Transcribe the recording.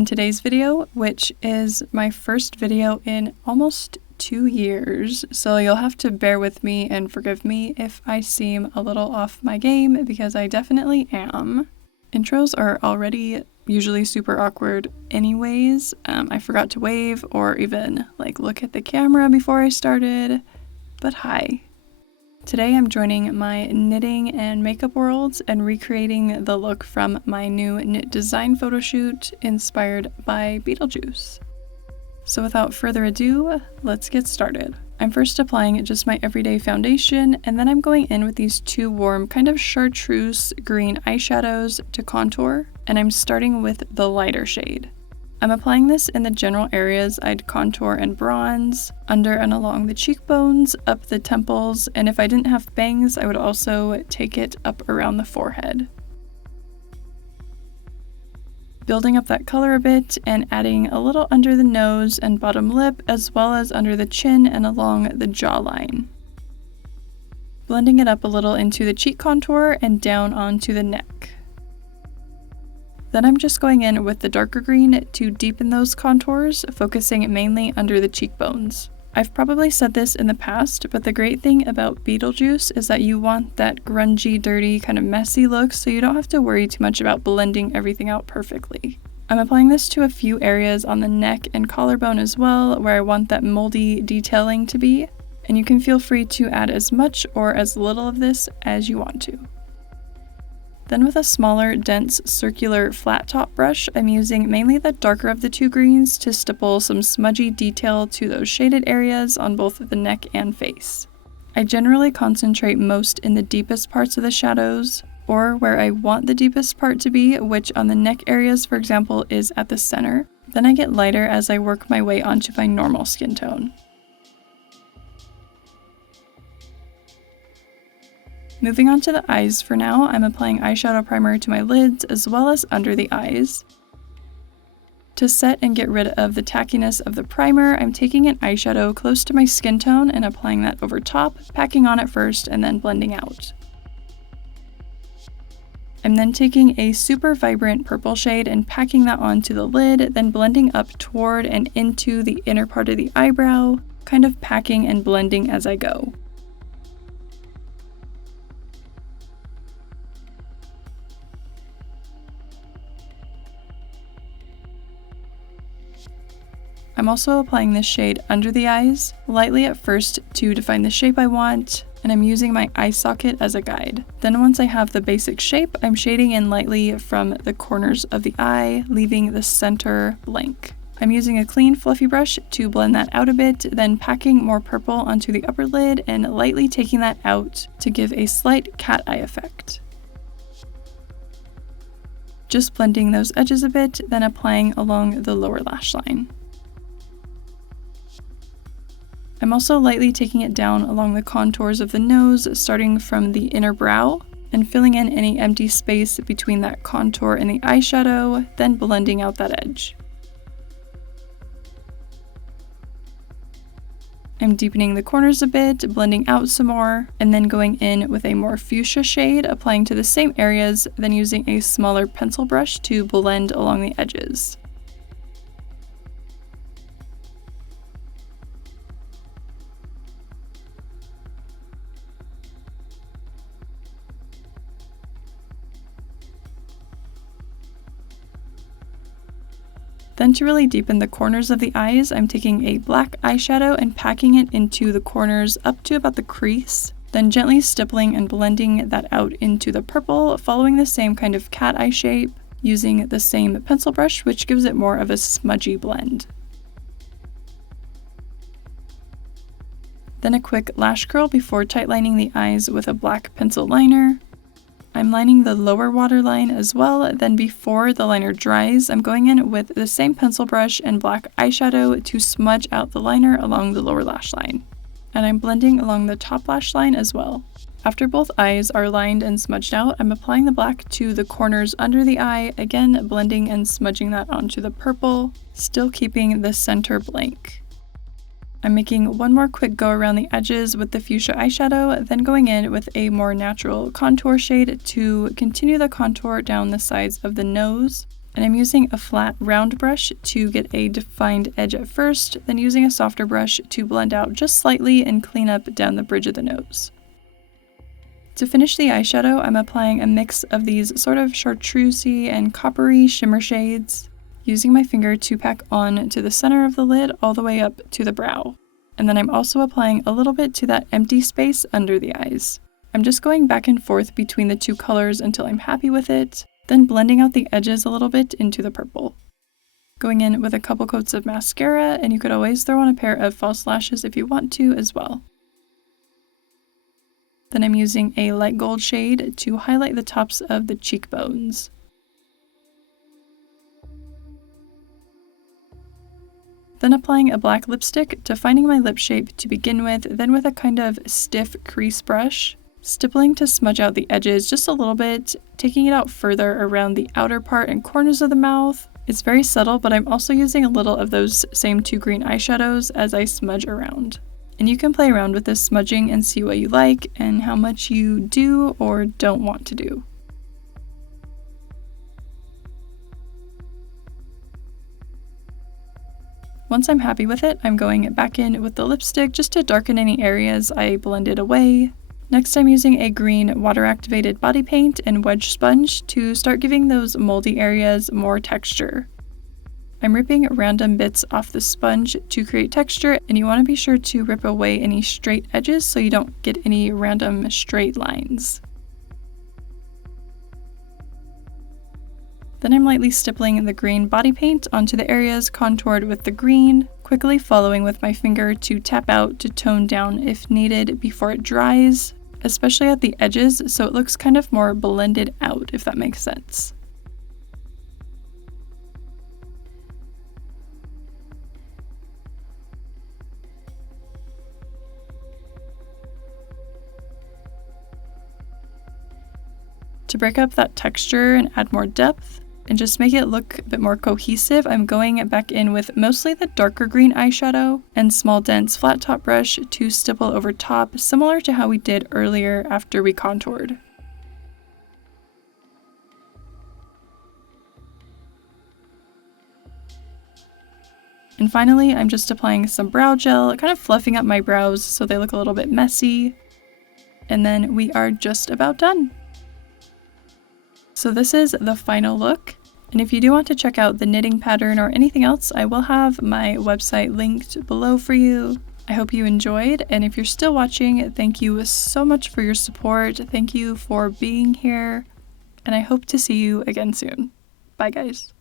in today's video, which is my first video in almost 2 years, so you'll have to bear with me and forgive me if I seem a little off my game, because I definitely am. Intros are already usually super awkward anyways. I forgot to wave or even look at the camera before I started, but hi. Today I'm joining my knitting and makeup worlds and recreating the look from my new knit design photo shoot inspired by Beetlejuice. So without further ado, let's get started. I'm first applying just my everyday foundation, and then I'm going in with these two warm kind of chartreuse green eyeshadows to contour, and I'm starting with the lighter shade. I'm applying this in the general areas I'd contour and bronze, under and along the cheekbones, up the temples, and if I didn't have bangs, I would also take it up around the forehead. Building up that color a bit and adding a little under the nose and bottom lip, as well as under the chin and along the jawline. Blending it up a little into the cheek contour and down onto the neck. Then I'm just going in with the darker green to deepen those contours, focusing mainly under the cheekbones. I've probably said this in the past, but the great thing about Beetlejuice is that you want that grungy, dirty, kind of messy look, so you don't have to worry too much about blending everything out perfectly. I'm applying this to a few areas on the neck and collarbone as well, where I want that moldy detailing to be, and you can feel free to add as much or as little of this as you want to. Then with a smaller, dense, circular flat top brush, I'm using mainly the darker of the two greens to stipple some smudgy detail to those shaded areas on both the neck and face. I generally concentrate most in the deepest parts of the shadows, or where I want the deepest part to be, which on the neck areas, for example, is at the center. Then I get lighter as I work my way onto my normal skin tone. Moving on to the eyes for now, I'm applying eyeshadow primer to my lids as well as under the eyes. To set and get rid of the tackiness of the primer, I'm taking an eyeshadow close to my skin tone and applying that over top, packing on it first and then blending out. I'm then taking a super vibrant purple shade and packing that onto the lid, then blending up toward and into the inner part of the eyebrow, kind of packing and blending as I go. I'm also applying this shade under the eyes, lightly at first to define the shape I want, and I'm using my eye socket as a guide. Then once I have the basic shape, I'm shading in lightly from the corners of the eye, leaving the center blank. I'm using a clean fluffy brush to blend that out a bit, then packing more purple onto the upper lid and lightly taking that out to give a slight cat eye effect. Just blending those edges a bit, then applying along the lower lash line. I'm also lightly taking it down along the contours of the nose, starting from the inner brow, and filling in any empty space between that contour and the eyeshadow, then blending out that edge. I'm deepening the corners a bit, blending out some more, and then going in with a more fuchsia shade, applying to the same areas, then using a smaller pencil brush to blend along the edges. Then to really deepen the corners of the eyes, I'm taking a black eyeshadow and packing it into the corners up to about the crease, then gently stippling and blending that out into the purple, following the same kind of cat eye shape, using the same pencil brush, which gives it more of a smudgy blend. Then a quick lash curl before tightlining the eyes with a black pencil liner. I'm lining the lower waterline as well, then before the liner dries, I'm going in with the same pencil brush and black eyeshadow to smudge out the liner along the lower lash line. And I'm blending along the top lash line as well. After both eyes are lined and smudged out, I'm applying the black to the corners under the eye, again blending and smudging that onto the purple, still keeping the center blank. I'm making one more quick go around the edges with the fuchsia eyeshadow, then going in with a more natural contour shade to continue the contour down the sides of the nose, And I'm using a flat round brush to get a defined edge at first, then using a softer brush to blend out just slightly and clean up down the bridge of the nose. To finish the eyeshadow, I'm applying a mix of these sort of chartreusey and coppery shimmer shades, using my finger to pack on to the center of the lid all the way up to the brow. And then I'm also applying a little bit to that empty space under the eyes. I'm just going back and forth between the two colors until I'm happy with it, then blending out the edges a little bit into the purple. Going in with a couple coats of mascara, and you could always throw on a pair of false lashes if you want to as well. Then I'm using a light gold shade to highlight the tops of the cheekbones. Then applying a black lipstick, defining my lip shape to begin with, then with a kind of stiff crease brush, stippling to smudge out the edges just a little bit, taking it out further around the outer part and corners of the mouth. It's very subtle, but I'm also using a little of those same two green eyeshadows as I smudge around. And you can play around with this smudging and see what you like and how much you do or don't want to do. Once I'm happy with it, I'm going back in with the lipstick just to darken any areas I blended away. Next, I'm using a green water-activated body paint and wedge sponge to start giving those moldy areas more texture. I'm ripping random bits off the sponge to create texture, and you want to be sure to rip away any straight edges so you don't get any random straight lines. Then I'm lightly stippling the green body paint onto the areas contoured with the green, quickly following with my finger to tap out to tone down if needed before it dries, especially at the edges so it looks kind of more blended out, if that makes sense. To break up that texture and add more depth, and just make it look a bit more cohesive, I'm going back in with mostly the darker green eyeshadow and small dense flat top brush to stipple over top, similar to how we did earlier after we contoured. And finally, I'm just applying some brow gel, kind of fluffing up my brows so they look a little bit messy. And then we are just about done. So this is the final look, and if you do want to check out the knitting pattern or anything else, I will have my website linked below for you. I hope you enjoyed, and if you're still watching, thank you so much for your support. Thank you for being here, and I hope to see you again soon. Bye guys.